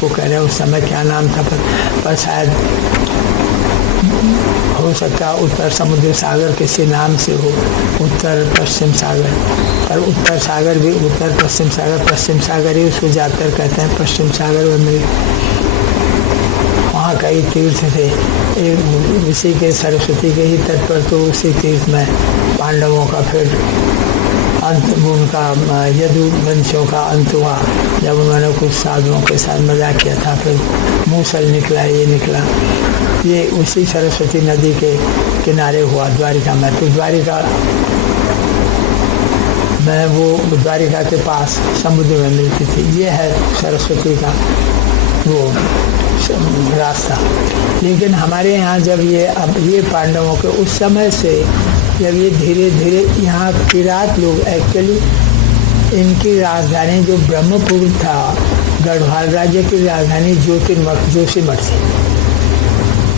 उसको कह रहे हैं उस समय क्या नाम था, पर शायद हो सकता है उत्तर समुद्र सागर किसी नाम से हो, उत्तर पश्चिम सागर। पर उत्तर सागर भी उत्तर पश्चिम सागर ही उसको ज़्यादातर कहते हैं। पश्चिम सागर में वहाँ कई तीर्थ थे, एक उसी के सरस्वती के ही तट पर, तो उसी तीर्थ में पांडवों का फिर अंत, उनका यदुवंशियों का अंत हुआ जब उन्होंने कुछ साधुओं के साथ मजाक किया था। फिर मूसल निकला, ये निकला, ये उसी सरस्वती नदी के किनारे हुआ द्वारिका में। तो द्वारिका में वो द्वारिका के पास समुद्र में मिलती थी। ये है सरस्वती का वो रास्ता। लेकिन हमारे यहाँ जब अब ये पांडवों के उस समय से जब ये धीरे धीरे यहाँ किरात लोग, एक्चुअली इनकी राजधानी जो ब्रह्मपुर था, गढ़वाल राज्य की राजधानी जोशीमठ थी।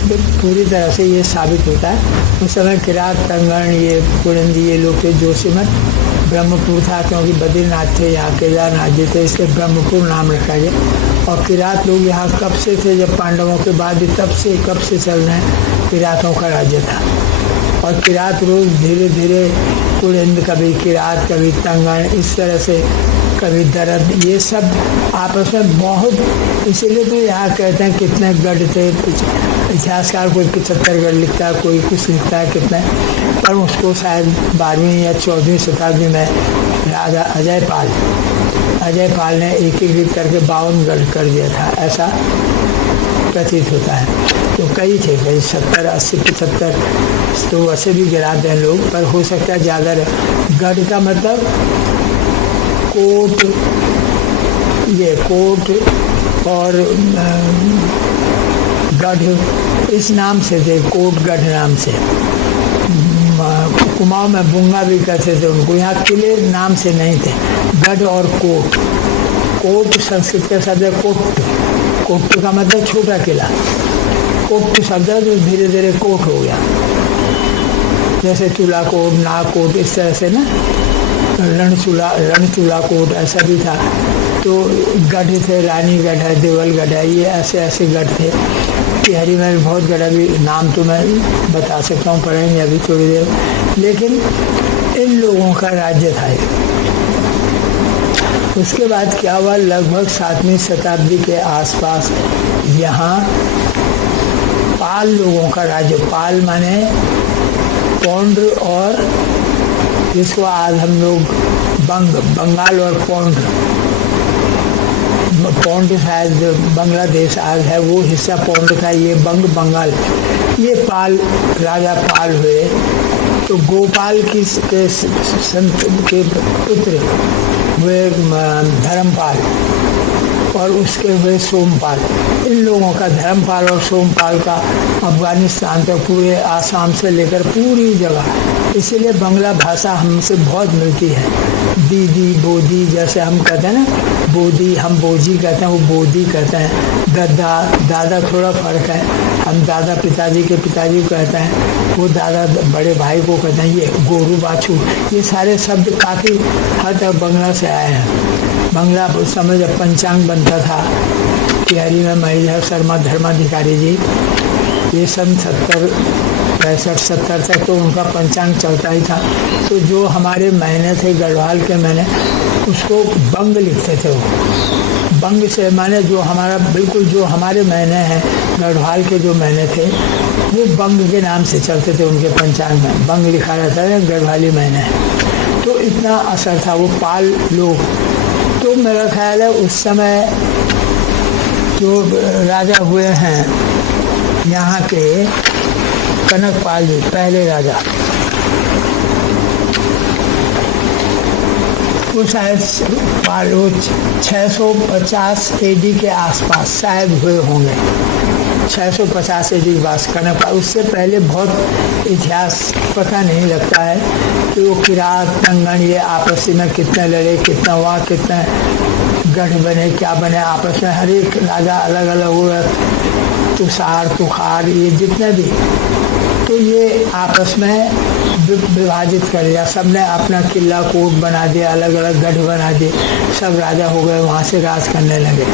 तो पूरी तरह से ये साबित होता है उस समय किरात, तंगण, ये पुरंदी, ये लोग थे। जोशीमठ ब्रह्मपुर था क्योंकि बद्रीनाथ थे यहाँ, केदारनाथ जी थे, इसलिए ब्रह्मपुर नाम रखा गया। और किरात लोग यहाँ कब से थे, जब पांडवों के बाद भी कब से चल रहे हैं, किरातों का राज्य था। और किरात लोग धीरे धीरे पुरंद, कभी किरात, कभी तंगण, इस तरह से कभी दरद, ये सब आपस में बहुत, इसीलिए तो यहाँ कहते हैं कितने गढ़ थे। इतिहासकार कोई 75 गढ़ लिखता है, कोई कुछ लिखता है कितने, पर उसको शायद 12वीं या 14वीं शताब्दी में राजा अजय पाल ने एकीकृत करके 52 गढ़ कर दिया था, ऐसा प्रतीत होता है। तो कई थे, कई 70, 80, 75 तो वैसे भी गिराते हैं लोग, पर हो सकता है ज़्यादा रहे। गढ़ का मतलब कोट, ये कोट और गढ़ इस नाम से थे, कोटगढ़ नाम से। कुमाऊं में बुंगा भी कहते थे उनको, यहाँ किले नाम से नहीं थे। गढ़ और कोट, कोट संस्कृत का शब्द है कोट, कोट का मतलब छोटा किला। कोट शब्द जो धीरे धीरे कोट हो गया, जैसे चूल्हा कोट, नागकोट, इस तरह से ना, रणचूला कोट ऐसा भी था। तो गढ़ थे, रानीगढ़ है, देवलगढ़ है, ये ऐसे ऐसे गढ़ थे। तिहारी में बहुत गढ़, अभी नाम तो मैं बता सकता हूँ, पढ़ेंगे अभी थोड़ी देर। लेकिन इन लोगों का राज्य था। उसके बाद क्या हुआ, लगभग 7वीं शताब्दी के आसपास यहाँ पाल लोगों का राज्य, पाल माने पौंड्र, और जिसको आज हम लोग बंगाल और पौंड शायद बांग्लादेश आज है, वो हिस्सा पौंड था, ये बंगाल। ये पाल, राजा पाल हुए। तो गोपाल के संत के पुत्र हुए धर्मपाल, और उसके हुए सोमपाल। इन लोगों का, धर्मपाल और सोमपाल का, अफगानिस्तान तक, पूरे आसाम से लेकर पूरी जगह, इसीलिए बांग्ला भाषा हमसे बहुत मिलती है। दीदी, बोधी, जैसे हम कहते हैं ना, बोधी, हम बोझी कहते हैं, वो बोधी कहते हैं। दादा थोड़ा फर्क है, हम दादा पिताजी के पिताजी को कहते हैं, वो दादा बड़े भाई को कहते हैं। ये गोरू, बाछू, ये सारे शब्द काफ़ी हद तक बांग्ला से आए हैं। बांग्ला उस समय जब पंचांग बनता था, तिहारी में महेंद्र शर्मा धर्माधिकारी जी, ये सन 65-70 तक तो उनका पंचांग चलता ही था। तो जो हमारे महीने थे गढ़वाल के महीने, उसको बंग लिखते थे। वो बंग से माने जो हमारा बिल्कुल जो हमारे महीने हैं गढ़वाल के जो महीने थे, वो बंग के नाम से चलते थे। उनके पंचांग में बंग लिखा रहता है, गढ़वाली महीने। तो इतना असर था वो पाल लोग। तो मेरा ख्याल है उस समय जो राजा हुए हैं यहाँ के, कनकपाल जी पहले राजा, वो शायद 650 AD के आसपास शायद हुए होंगे। 650 AD के बाद कनकपाल, उससे पहले बहुत इतिहास पता नहीं लगता है कि वो किरात, तंगण, ये आपस में कितने लड़े, कितना हुआ, कितने गढ़ बने, क्या बने आपस में। हर एक राजा अलग अलग हुआ, तुखार, ये जितने भी, तो ये आपस में विभाजित कर दिया। सब ने अपना किला कोट बना दिया, अलग अलग गढ़ बना दिए, सब राजा हो गए, वहाँ से राज करने लगे।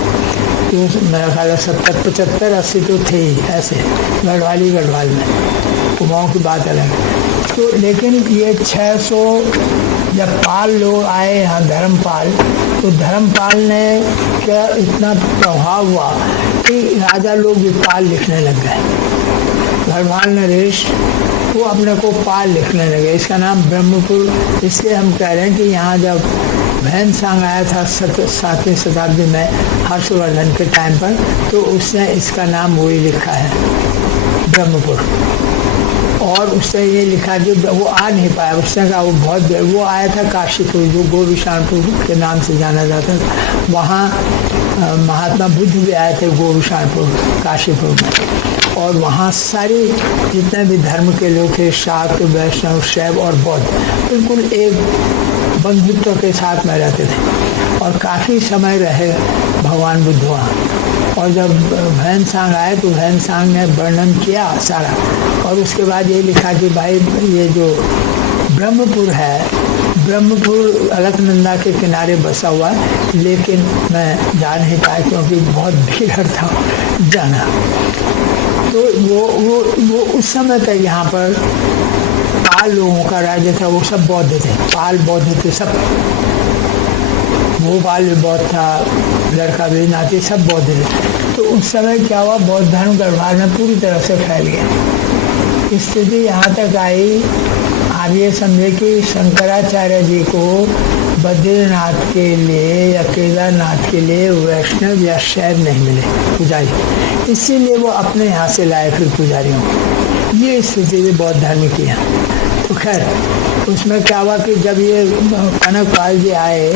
तो मेरा ख्याल है 70, 75, 80 तो थे ही ऐसे गढ़वाल में। कुमाऊँ की बात अलग है। तो लेकिन ये 600 जब पाल लोग आए यहाँ धर्मपाल, तो धर्मपाल ने क्या इतना प्रभाव हुआ कि राजा लोग भी पाल लिखने लग गए। गढ़वाल नरेश वो अपने को पाल लिखने लगे। इसका नाम ब्रह्मपुर इसलिए हम कह रहे हैं कि यहाँ जब भैंसांग आया था 7वीं शताब्दी में हर्षवर्धन के टाइम पर, तो उसने इसका नाम वही लिखा है ब्रह्मपुर। और उसने ये लिखा कि वो आ नहीं पाया, उसने कहा वो बहुत देर, वो आया था काशीपुर जो गोविशाणपुर के नाम से जाना जाता था। वहाँ महात्मा बुद्ध भी आए थे गोविशाणपुर काशीपुर में। और वहाँ सारी जितने भी धर्म के लोग थे, शाक्त, वैष्णव, शैव और बौद्ध, बिल्कुल एक बंधुत्व के साथ में रहते थे और काफ़ी समय रहे भगवान बुद्ध वहाँ। और जब भैंसांग आए तो भैंसांग ने वर्णन किया सारा, और उसके बाद ये लिखा कि भाई ये जो ब्रह्मपुर है, ब्रह्मपुर अलकनंदा के किनारे बसा हुआ है, लेकिन मैं जा नहीं पाया क्योंकि बहुत भीड़ था जाना। तो वो उस समय तक यहाँ पर पाल लोगों का राज्य था, वो सब बौद्ध थे, पाल बौद्ध थे सब। भोपाल भी बौद्ध था, लड़का भी नाती सब बौद्ध थे। तो उस समय क्या हुआ, बौद्ध धर्म गढ़वाल में पूरी तरह से फैल गया। स्थिति यहाँ तक आई, आप ये समझे कि शंकराचार्य जी को बद्रीनाथ के लिए या केदारनाथ के लिए वैष्णव या शैव नहीं मिले पुजारी, इसीलिए वो अपने यहाँ से लाए फिर पुजारियों को। ये स्थिति भी बौद्ध धर्म की है। तो खैर उसमें क्या हुआ कि जब ये कनकपाल जी आए,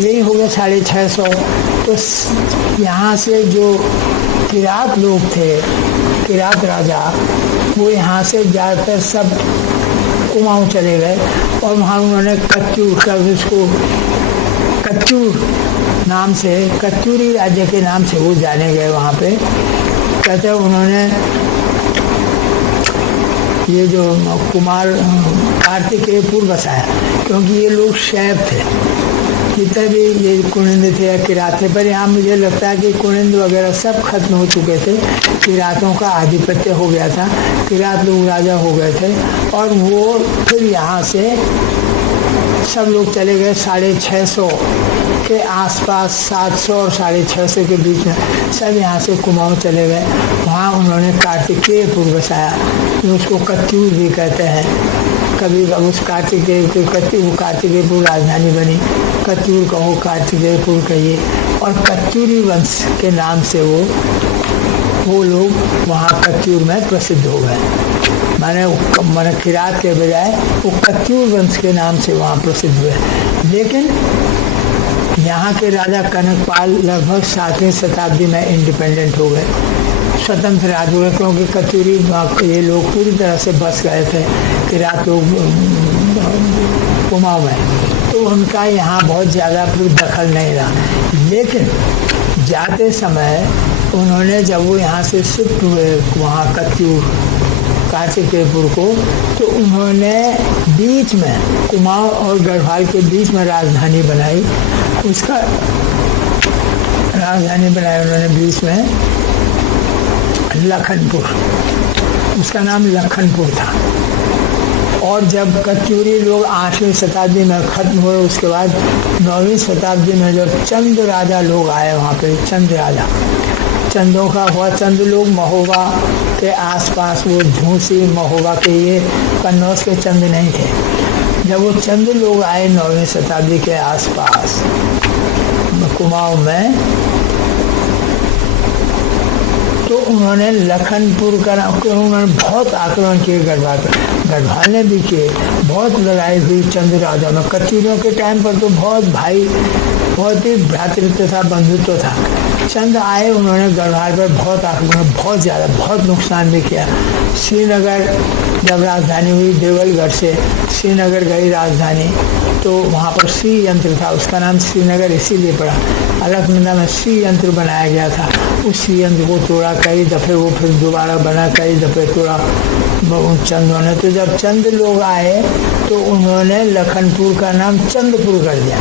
यही हो गया 650, तो यहाँ से जो किरात लोग थे, किरात राजा, वो यहाँ से ज़्यादातर सब कुमाऊँ चले गए और वहाँ उन्होंने कच्चूर का, उसको कच्चूर नाम से, कच्चूरी राज्य के नाम से वो जाने गए वहाँ पे। कहते उन्होंने ये जो कुमार कार्तिकेयपुर बसाया, क्योंकि ये लोग शैव थे, जितने भी ये कुनिंद थे या किरात थे। पर यहाँ मुझे लगता है कि कुनिंद वगैरह सब खत्म हो चुके थे, किरातों का आधिपत्य हो गया था, किरात लोग राजा हो गए थे। और वो फिर यहाँ से सब लोग चले गए 650 के आसपास, 700 और 650 के बीच में सब यहाँ से कुमाऊँ चले गए। वहाँ उन्होंने कार्तिकेयपुर बसाया, जो उसको कच्चूर भी कहते हैं। कभी उस कार्तिकेयपुर राजधानी बनी, कच्चूर कहो, कार्तिकेयपुर कहिए। और कच्चूरी वंश के नाम से वो लोग वहाँ कच्चूर में प्रसिद्ध हो गए। माने किरात के बजाय वो कच्चूर वंश के नाम से वहाँ प्रसिद्ध हुए। लेकिन यहाँ के राजा कनकपाल लगभग 7वीं शताब्दी में इंडिपेंडेंट हो गए, स्वतंत्र राज्य हुए, क्योंकि कच्चूरी ये लोग पूरी तरह से बस गए थे किरात लोग कुमाऊँ में, तो उनका यहाँ बहुत ज़्यादा फिर दखल नहीं रहा। लेकिन जाते समय उन्होंने, जब वो यहाँ से शिफ्ट हुए वहाँ कच्चूर कार्तिकेयपुर को, तो उन्होंने बीच में कुमाऊँ और गढ़वाल के बीच में राजधानी बनाई। उसका राजधानी बनाई उन्होंने बीच में लखनपुर, उसका नाम लखनपुर था। और जब कच्चूरी लोग 8वीं शताब्दी में खत्म हुए, उसके बाद 9वीं शताब्दी में जब चंद राजा लोग आए वहाँ पे, चंद राजा, चंदों का हुआ, चंद लोग महोबा के आसपास, वो झूसी महोबा के, ये कन्नौज के चंद नहीं थे। जब वो चंद लोग आए 9वीं शताब्दी के आसपास कुमाऊँ में, तो उन्होंने लखनपुर का नाम, उन्होंने बहुत आक्रमण किए गढ़वाल पर, गढ़वाल ने भी किए, बहुत लड़ाई हुई चंद राजा में। कच्चूरियों के टाइम पर तो बहुत बहुत ही भ्रातृत्व था, बंधुत्व था। चंद आए, उन्होंने गढ़वाल पर बहुत आक्रमण, बहुत ज़्यादा, बहुत नुकसान भी किया। श्रीनगर जब राजधानी हुई, देवलगढ़ से श्रीनगर गई राजधानी, तो वहाँ पर श्री यंत्र था, उसका नाम श्रीनगर इसीलिए पड़ा। अलकनंदा में श्री यंत्र बनाया गया था, उस श्री यंत्र को तोड़ा कई दफ़े, वो फिर दोबारा बना, कई दफ़े तोड़ा चंदों ने। तो जब चंद लोग आए तो उन्होंने लखनपुर का नाम चंदपुर कर दिया।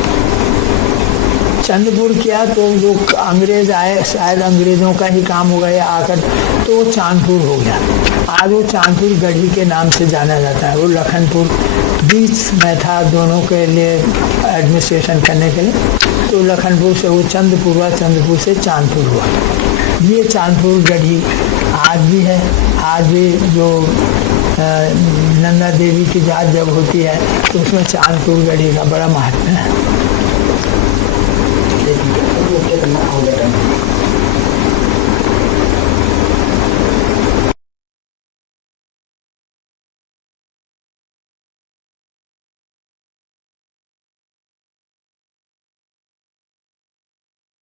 चंद्रपुर किया तो जो अंग्रेज आए, शायद अंग्रेजों का ही काम हो गया आकर, तो चांदपुर हो गया। आज वो चांदपुर गढ़ी के नाम से जाना जाता है। वो लखनपुर बीच में था दोनों के लिए एडमिनिस्ट्रेशन करने के लिए, तो लखनपुर से वो चंद्रपुर हुआ, चंद्रपुर से चांदपुर हुआ। ये चांदपुर गढ़ी आज भी है। आज भी जो नंदा देवी की जात जब होती है तो उसमें चांदपुर गढ़ी का बड़ा महत्व है।